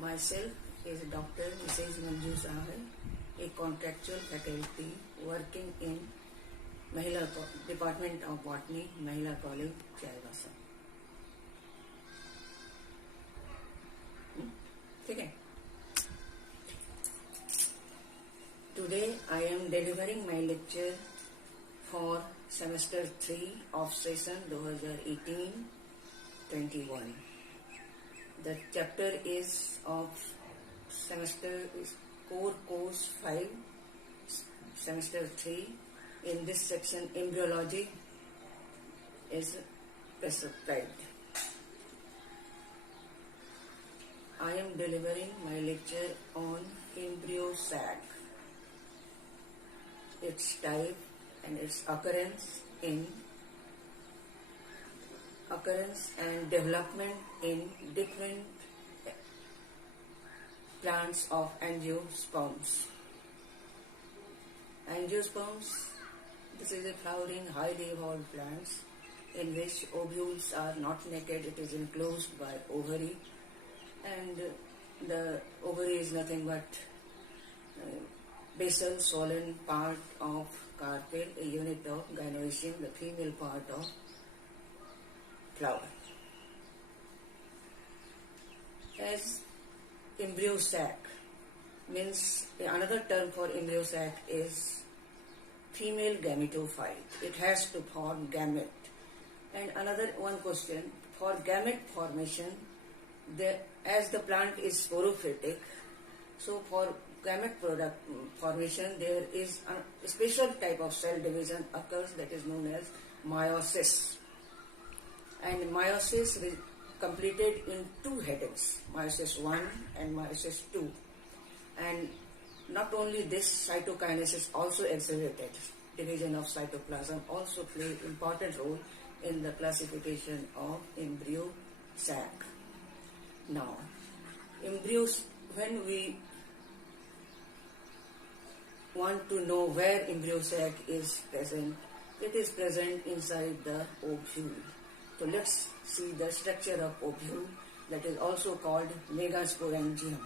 Myself is Dr. Mrs. Manju Sahai, a contractual faculty working in Department of Botany, Mahila College, Chaivasa. Okay. Today I am delivering my lecture for semester 3 of session 2018-21. The chapter is of semester is core course 5, semester 3. In this section, embryology is prescribed. I am delivering my lecture on embryo sac, its type and its occurrence and development in different plants of angiosperms. Angiosperms, this is a flowering, highly evolved plants in which ovules are not naked, it is enclosed by ovary, and the ovary is nothing but basal swollen part of carpel, a unit of gynoecium, the female part of flower. As embryo sac means, another term for embryo sac is female gametophyte. It has to form gamete. And another one question, for gamete formation, as the plant is sporophytic, so for gamete product formation there is a special type of cell division occurs that is known as meiosis. And meiosis is completed in two headings, meiosis 1 and meiosis 2. And not only this, cytokinesis also exhibited. Division of cytoplasm also play important role in the classification of embryo sac. Now, embryos, when we want to know where embryo sac is present, it is present inside the ovule. So let's see the structure of ovule, that is also called megasporangium.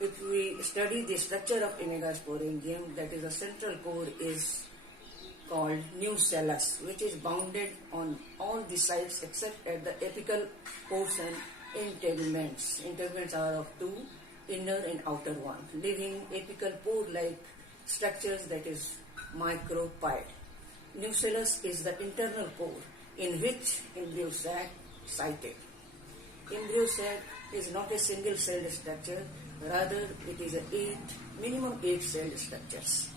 If we study the structure of a megasporangium, that is the central core is called nucellus, which is bounded on all the sides except at the apical portion integuments. Integuments are of two, inner and outer one, leaving apical pore-like structures, that is micropyle. Nucellus is the internal core in which embryo sac sited. Embryo sac is not a single-celled structure, rather it is minimum 8 celled structures.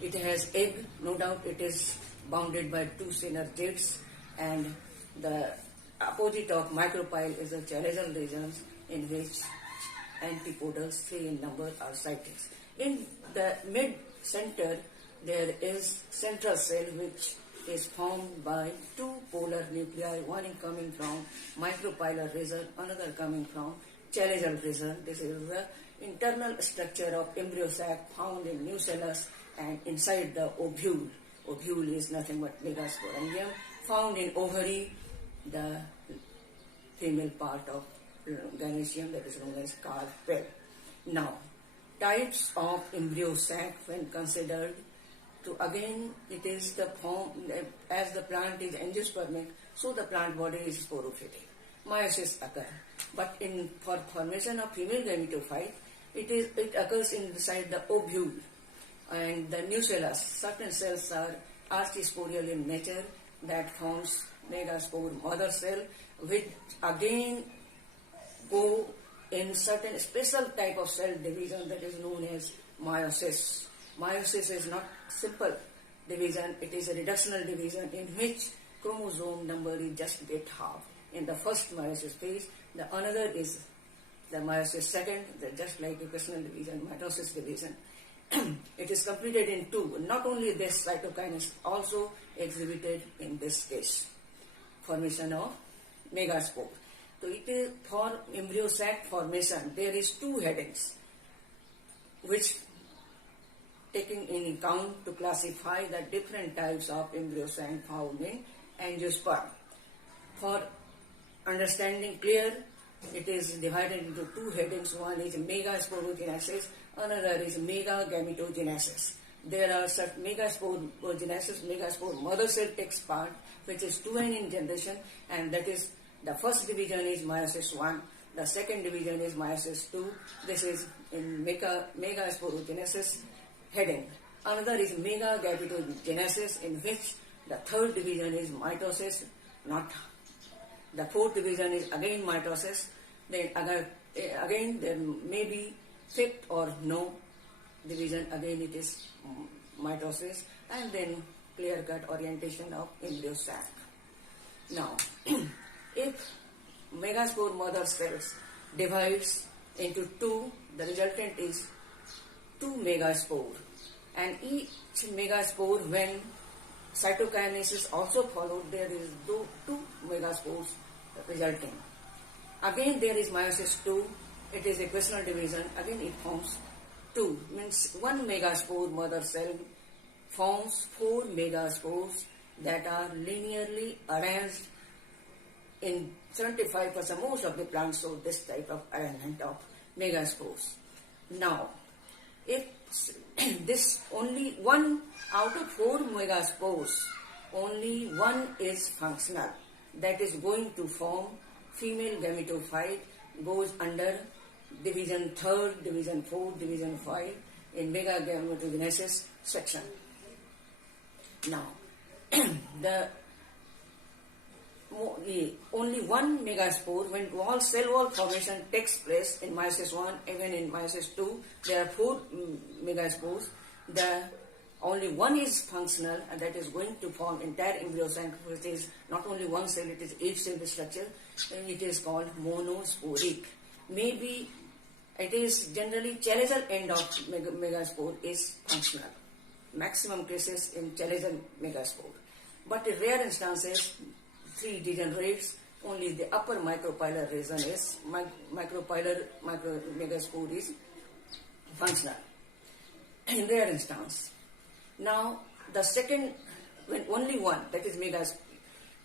It has egg, no doubt it is bounded by two synergids, and the opposite of micropyle is the chalazal regions in which antipodals, 3 in number, are sited. In the mid-center there is central cell which is formed by two polar nuclei, one coming from micropylar region, another coming from chalazal region. This is the internal structure of embryo sac found in nucellus and inside the ovule. Ovule is nothing but megasporangium, found in ovary, the female part of gynoecium, that is known as carpel. Now, types of embryo sac when considered, to again it is the form, as the plant is angiospermic, so the plant body is sporophytic. Meiosis occur, but for formation of female gametophyte, it occurs inside the ovule and the nucellus. Certain cells are archisporial in nature that forms megaspore mother cell, which again go in certain special type of cell division that is known as meiosis. Meiosis is not simple division, it is a reductional division in which chromosome number is just get halved. In the first meiosis phase, the another is the meiosis second, just like equational division, mitosis division. It is completed in two. Not only this, cytokinase also exhibited in this case, formation of megaspore. So it is for embryo sac formation, there is two headings which taking in account to classify the different types of embryo sac found in angiosperm. For understanding clear, It is divided into two headings. One is megasporogenesis, another is megagametogenesis. There are such megasporogenesis, megaspore mother cell takes part, which is 2n in generation, and that is the first division is meiosis 1, the second division is meiosis 2. This is in megasporogenesis heading. Another is megagametogenesis, in which the third division is mitosis, not the fourth division is again mitosis. Then again there may be fifth or no division, again it is mitosis, and then clear-cut orientation of embryo sac. Now, if megaspore mother cells divides into two, the resultant is 2 megaspore, and each megaspore, when cytokinesis also followed, there is 2 megaspores resulting. Again there is meiosis 2, it is equational division, again it forms 2, means 1 megaspore mother cell forms 4 megaspores that are linearly arranged in 75%. Most of the plants show this type of arrangement of megaspores. Now, if this only 1 out of 4 megaspores, only 1 is functional, that is going to form female gametophyte, goes under division 3rd, division 4th, division 5 in megagametogenesis section. Now, only 1 megaspore, when cell wall formation takes place in meiosis 1, even in meiosis 2, there are 4 megaspores. Only 1 is functional, and that is going to form entire embryo sac, which is not only 1 cell, it is 8-celled structure, and it is called monosporic. Maybe it is generally chalazial end of megaspore is functional. Maximum cases in chalazial megaspore. But in rare instances, 3 degenerates, only the upper micropilar region is megaspore is functional. In rare instance. Now, the second, when only 1, that is megaspore.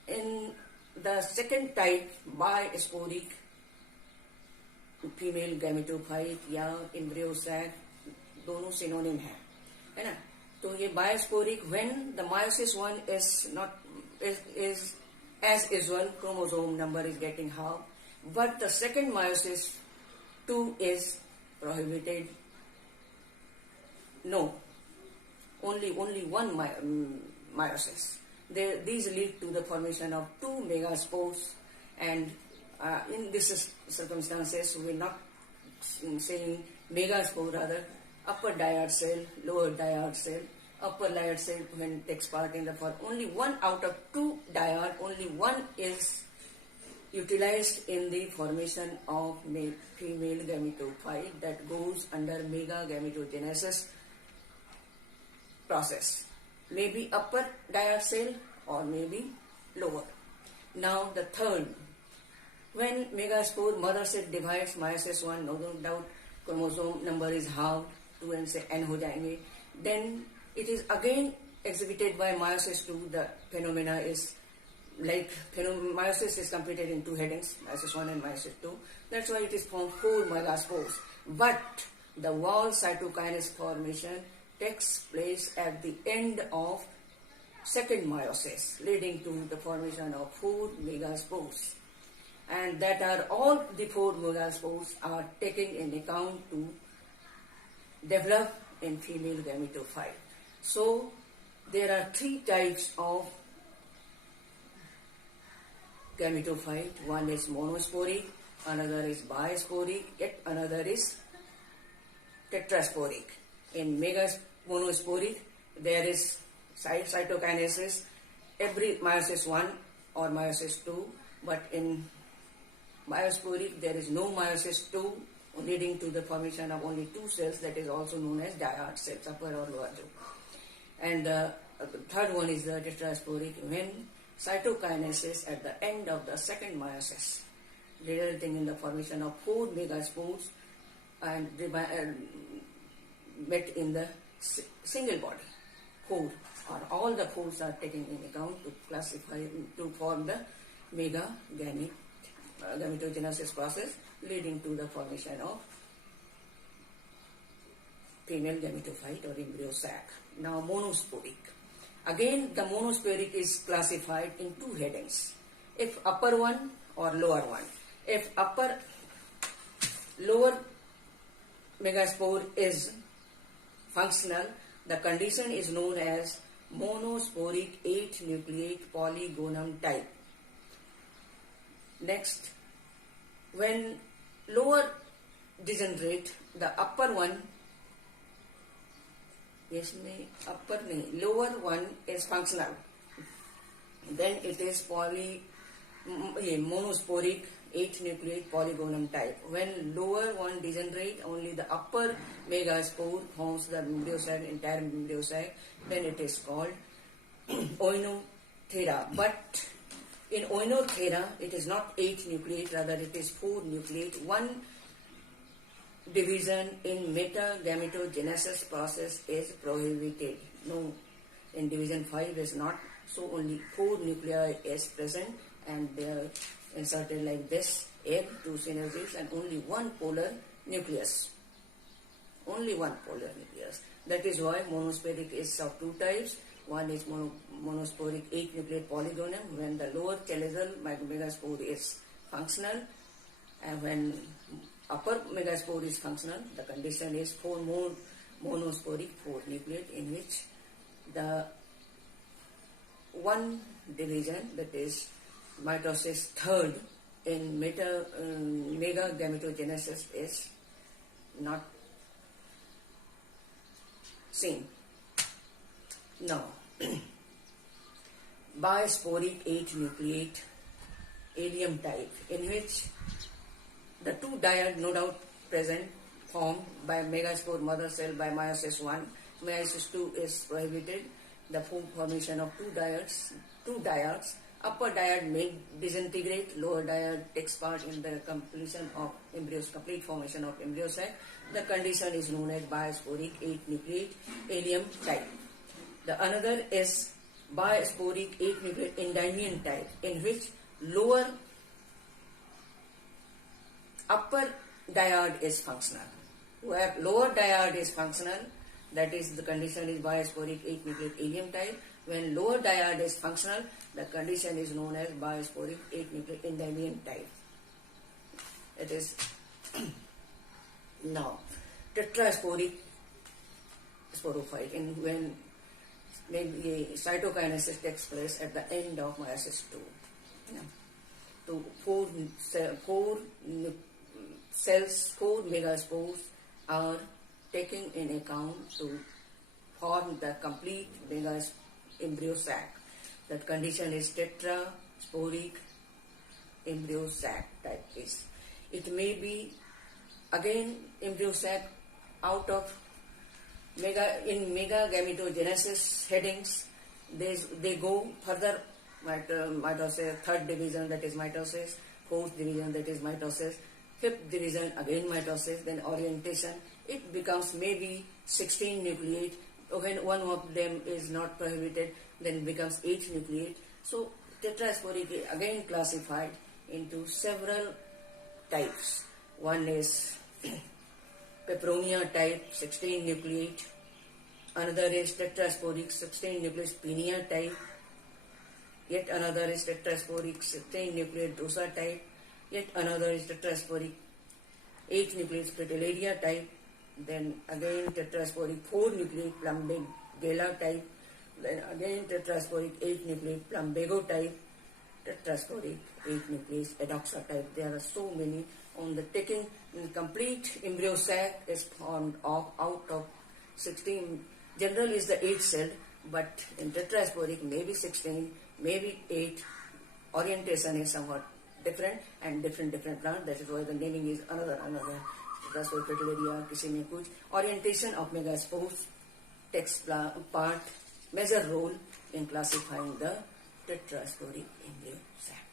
In the second type, bisporic female gametophyte या embryo sac, दोनों synonym है ना? तो ये bisporic, when the meiosis 1 is not is as usual, chromosome number is getting half, but the second meiosis 2 is prohibited. No, only 1 meiosis. These lead to the formation of 2 megaspores, and in these circumstances we are not saying megaspore, rather upper diad cell, lower diad cell. Upper diad cell when takes part in the form, only 1 out of 2 diad, only 1 is utilized in the formation of female gametophyte that goes under megagametogenesis process. Maybe upper diad cell or maybe lower. Now the third, when megaspore mother cell divides meiosis 1, no doubt chromosome number is halved, 2 and say n हो जाएंगे. Then it is again exhibited by meiosis 2. The phenomena is like meiosis is completed in 2 headings, meiosis 1 and meiosis 2. That's why it is formed 4 megaspores. But the wall cytokinase formation takes place at the end of second meiosis, leading to the formation of 4 megaspores. And that are all the 4 megaspores are taken in account to develop in female gametophyte. So there are 3 types of gametophyte. One is monosporic, another is bisporic, yet another is tetrasporic. In monosporic, there is cytokinesis every meiosis 1 or meiosis 2, but in biosporic there is no meiosis 2, leading to the formation of only 2 cells, that is also known as diad cells, upper or lower jaw. And the third one is the tetrasporic, when cytokinesis at the end of the second meiosis, resulting in the formation of 4 megaspores and met in the single body. 4 or all the 4s are taken in account to classify, to form the megagamete gametogenesis process leading to the formation of female gametophyte or embryo sac. Now monosporic. Again, the monosporic is classified in two headings. If upper one or lower one. If lower megaspore is functional, the condition is known as monosporic 8 nucleate polygonum type. Next, when lower degenerate, the upper one, lower one is functional, then it is monosporic 8 nucleate polygonum type. When lower one degenerate, only the upper megaspore forms the embryo sac, entire embryo sac, then it is called oinothera. But in oinothera, it is not 8 nucleate, rather it is 4 nucleate. One division in metagametogenesis process is prohibited. No, in division 5 is not. So only 4 nuclei is present and they are inserted like this, egg, 2 synergies, and only one polar nucleus. Only one polar nucleus. That is why monosporic is of two types. One is monosporic 8 nucleate polygonum, when the lower chalazial megaspore is functional, and when upper megaspore is functional, the condition is monosporic 4 nucleate, in which the one division, that is mitosis third in megagametogenesis, is not seen. Now, bisporic 8 nucleate allium type, in which the two dyad no doubt present formed by megaspore mother cell by meiosis 1. Meiosis 2 is prohibited. The formation of two dyads. Upper dyad may disintegrate, lower dyad takes part in the completion of embryos, complete formation of embryo sac. The condition is known as bisporic 8 nucleate allium type. The another is bisporic 8 nucleate endymion type, in which upper dyad is functional. Where lower dyad is functional, that is the condition is bisporic 8 nucleate allium type. When lower dyad is functional, the condition is known as bisporic 8 nucleate endymion type. It is now tetrasporic sporophyte, when maybe cytokinesis takes place at the end of meiosis 2. So four megaspores are taken in account to form the complete embryo sac. That condition is tetrasporic embryo sac type is. It may be again embryo sac out of megagametogenesis headings. They go further, mitosis, third division, that is mitosis, fourth division, that is mitosis, fifth division, again mitosis, then orientation. It becomes maybe 16 nucleate. When one of them is not prohibited, then it becomes 8 nucleate. So tetrasporic is again classified into several types. One is peperonia type, 16 nucleate. Another is tetrasporic 16 nucleate pinia type. Yet another is tetrasporic 16 nucleate dosa type. Yet another is tetrasporic 8 nucleate fritillaria type. Then again tetrasporic 4 nucleate plumbagella type. Then again tetrasporic 8 nucleate plumbago type. Tetrasporic 8 nucleate edoxa type. There are so many on the taking. The complete embryo sac is formed out of 16. General is the 8 celled, but in tetrasporic maybe 16, maybe 8. Orientation is somewhat different and different plant. That is why the naming is another. Tetrasporic fritillaria, किसी में कुछ. Orientation of megaspores takes part, major role in classifying the tetrasporic embryo sac.